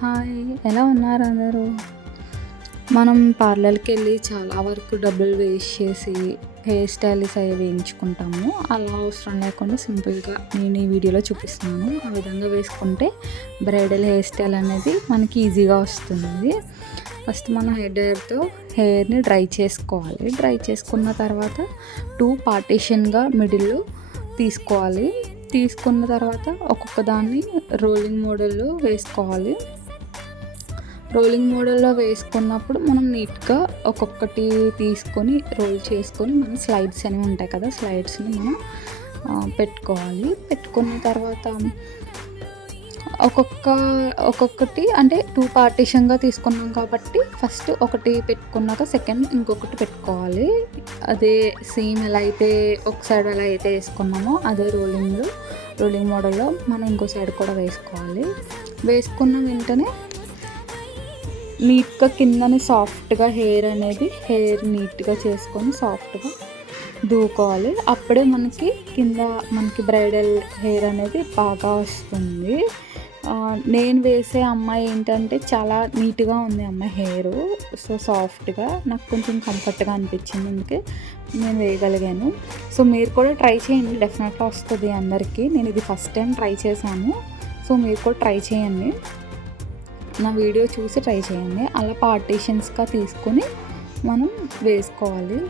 Hi! ఎలా ఉన్నారు అందరూ? మనం పార్లర్‌కెళ్ళి చాలా వరకు డబ్బులు వేస్ట్ చేసి హెయిర్ స్టైల్స్ అవి వేయించుకుంటాము. అలా అవసరం లేకుండా సింపుల్‌గా నేను ఈ వీడియోలో చూపిస్తున్నాను. ఆ విధంగా వేసుకుంటే బ్రైడల్ హెయిర్ స్టైల్ అనేది మనకి ఈజీగా వస్తుంది. ఫస్ట్ మనం హెయిర్ డ్రైయర్‌తో హెయిర్‌ని డ్రై చేసుకోవాలి. డ్రై చేసుకున్న తర్వాత 2 పార్టిషన్‌గా మిడిల్‌లో తీసుకోవాలి. తీసుకున్న తర్వాత ఒక్కొక్క దాన్ని రోలింగ్ మోడల్‌లో వేసుకోవాలి. రోలింగ్ మోడల్లో వేసుకున్నప్పుడు మనం నీట్గా ఒక్కొక్కటి తీసుకొని రోల్ చేసుకొని మనం స్లైడ్స్ అనేవి ఉంటాయి కదా, స్లైడ్స్ని మనం పెట్టుకోవాలి. పెట్టుకున్న తర్వాత ఒక్కొక్కటి అంటే 2 పార్టిషన్గా తీసుకున్నాం కాబట్టి ఫస్ట్ ఒకటి పెట్టుకున్నాక సెకండ్ ఇంకొకటి పెట్టుకోవాలి. అదే సేమ్ ఎలా అయితే ఒక సైడ్ ఎలా అయితే వేసుకున్నామో అదే రోలింగ్ మోడల్లో మనం ఇంకో సైడ్ కూడా వేసుకోవాలి. వేసుకున్న వెంటనే నీట్గా కిందని సాఫ్ట్గా హెయిర్ నీట్గా చేసుకొని సాఫ్ట్గా దువ్వుకోవాలి. అప్పుడే మనకి బ్రైడల్ హెయిర్ అనేది బాగా వస్తుంది. నేను వేసే అమ్మాయి ఏంటంటే చాలా నీట్గా ఉంది అమ్మాయి హెయిర్. సో సాఫ్ట్గా నాకు కొంచెం కంఫర్ట్గా అనిపించింది, అందుకే నేను వేయగలిగాను. సో మీరు కూడా ట్రై చేయండి, డెఫినెట్గా వస్తుంది అందరికీ. నేను ఇది ఫస్ట్ టైం ట్రై చేశాను. సో మీరు కూడా ట్రై చేయండి, నా వీడియో చూసి ట్రై చేయండి. అలా పార్టీషన్స్గా తీసుకొని మనం వేసుకోవాలి.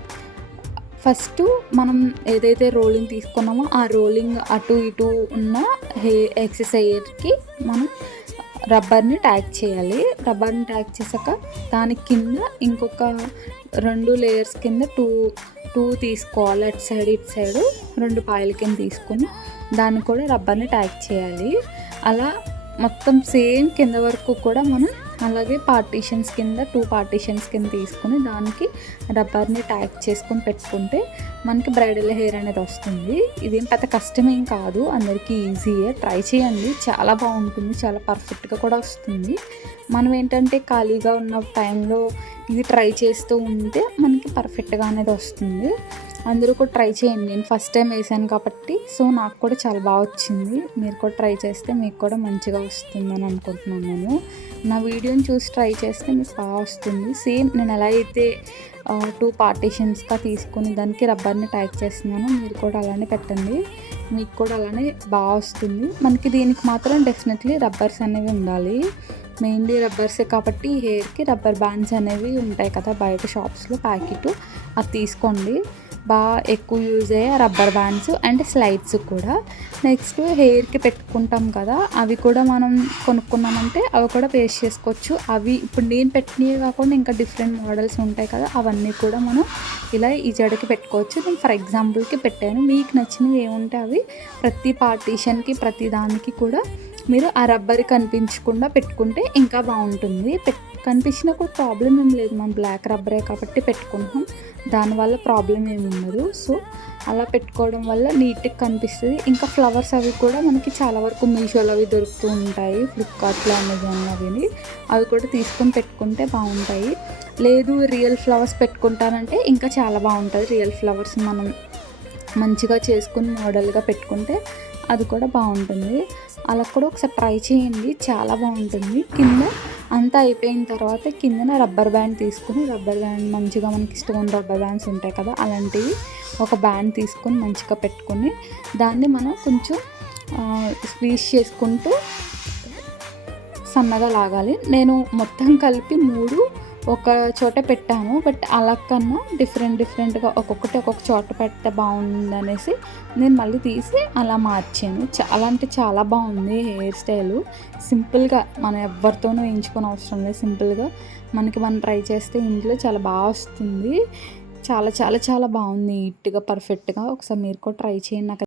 ఫస్ట్ మనం ఏదైతే రోలింగ్ తీసుకున్నామో ఆ రోలింగ్ అటు ఇటు ఉన్న ఎక్సెస్ హెయిర్కి మనం రబ్బర్ని ట్యాగ్ చేయాలి. రబ్బర్ని ట్యాగ్ చేసాక దాని కింద ఇంకొక 2 లేయర్స్ కింద టూ తీసుకోవాలి. అటు సైడ్ ఇటు సైడు 2 పాయల కింద తీసుకొని దాన్ని కూడా రబ్బర్ని ట్యాగ్ చేయాలి. అలా మొత్తం సేమ్ కింద వరకు కూడా మనం అలాగే పార్టీషన్స్ కింద 2 పార్టీషన్స్ కింద తీసుకొని దానికి రబ్బర్ని ట్యాగ్ చేసుకొని పెట్టుకుంటే మనకి బ్రైడల్ హెయిర్ అనేది వస్తుంది. ఇదేం పెద్ద కష్టమేం కాదు, అందరికీ ఈజీయే. ట్రై చేయండి, చాలా బాగుంటుంది, చాలా పర్ఫెక్ట్గా కూడా వస్తుంది. మనం ఏంటంటే ఖాళీగా ఉన్న టైంలో ఇది ట్రై చేస్తూ ఉంటే మనకి పర్ఫెక్ట్గా అనేది వస్తుంది. అందరూ కూడా ట్రై చేయండి. నేను ఫస్ట్ టైం వేసాను కాబట్టి సో నాకు కూడా చాలా బాగా వచ్చింది. మీరు కూడా ట్రై చేస్తే మీకు కూడా మంచిగా వస్తుందని అనుకుంటున్నాను. నేను నా వీడియోని చూసి ట్రై చేస్తే మీకు బాగా వస్తుంది. సేమ్ నేను ఎలా అయితే 2 పార్టీషన్స్గా తీసుకొని దానికి రబ్బర్ని ట్యాగ్ చేస్తున్నానో మీరు కూడా అలానే పెట్టండి, మీకు కూడా అలానే బాగా వస్తుంది. మనకి దీనికి మాత్రం డెఫినెట్లీ రబ్బర్స్ అనేవి ఉండాలి. మెయిన్లీ రబ్బర్సే కాబట్టి హెయిర్కి రబ్బర్ బ్యాండ్స్ అనేవి ఉంటాయి కదా బయట షాప్స్లో ప్యాకెట్, అది తీసుకోండి. బాగా ఎక్కువ యూజ్ అయ్యే రబ్బర్ బ్యాండ్స్ అండ్ స్లైడ్స్ కూడా. నెక్స్ట్ హెయిర్కి పెట్టుకుంటాం కదా, అవి కూడా మనం కొనుక్కున్నామంటే అవి కూడా పేస్ట్ చేసుకోవచ్చు. అవి ఇప్పుడు నేను పెట్టినవి కాకుండా ఇంకా డిఫరెంట్ మోడల్స్ ఉంటాయి కదా, అవన్నీ కూడా మనం ఇలా ఈ జడకి పెట్టుకోవచ్చు. నేను ఫర్ ఎగ్జాంపుల్కి పెట్టాను, మీకు నచ్చినవి ఏముంటే అవి ప్రతి పార్టీషన్కి ప్రతి దానికి కూడా మీరు ఆ రబ్బర్ కనిపించకుండా పెట్టుకుంటే ఇంకా బాగుంటుంది. కనిపించినా కూడా ప్రాబ్లం ఏం లేదు, మనం బ్లాక్ రబ్బరే కాబట్టి పెట్టుకుంటాం, దానివల్ల ప్రాబ్లం ఏమి ఉండదు. సో అలా పెట్టుకోవడం వల్ల నీట్గా కనిపిస్తుంది. ఇంకా ఫ్లవర్స్ అవి కూడా మనకి చాలా వరకు మీషోలో అవి దొరుకుతూ ఉంటాయి, ఫ్లిప్కార్ట్లో, అమెజాన్లో అవి కూడా తీసుకొని పెట్టుకుంటే బాగుంటాయి. లేదు రియల్ ఫ్లవర్స్ పెట్టుకుంటానంటే ఇంకా చాలా బాగుంటుంది. రియల్ ఫ్లవర్స్ మనం మంచిగా చేసుకుని మోడల్గా పెట్టుకుంటే అది కూడా బాగుంటుంది. అలా కూడా ఒకసారి ట్రై చేయండి, చాలా బాగుంటుంది. కింద అంతా అయిపోయిన తర్వాత కిందన రబ్బర్ బ్యాండ్ తీసుకుని, రబ్బర్ బ్యాండ్ మంచిగా మనకి స్టోన్ రబ్బర్ బ్యాండ్స్ ఉంటాయి కదా, అలాంటివి ఒక బ్యాండ్ తీసుకొని మంచిగా పెట్టుకొని దాన్ని మనం కొంచెం స్క్వీజ్ చేసుకుంటూ సన్నగా లాగాలి. నేను మొత్తం కలిపి 3 ఒక చోట పెట్టాను, బట్ అలా కన్నా డిఫరెంట్గా ఒక్కొక్క చోట పెడితే బాగుందనేసి నేను మళ్ళీ తీసి అలా మార్చాను. చాలా అంటే చాలా బాగుంది హెయిర్ స్టైలు. సింపుల్గా మనం ఎవరితోనూ వేయించుకొని అవసరం లేదు, సింపుల్గా మనం ట్రై చేస్తే ఇంట్లో చాలా బాగా వస్తుంది. చాలా చాలా చాలా బాగుంది, నీట్గా పర్ఫెక్ట్గా. ఒకసారి మీరు కూడా ట్రై చేయండి. నాకు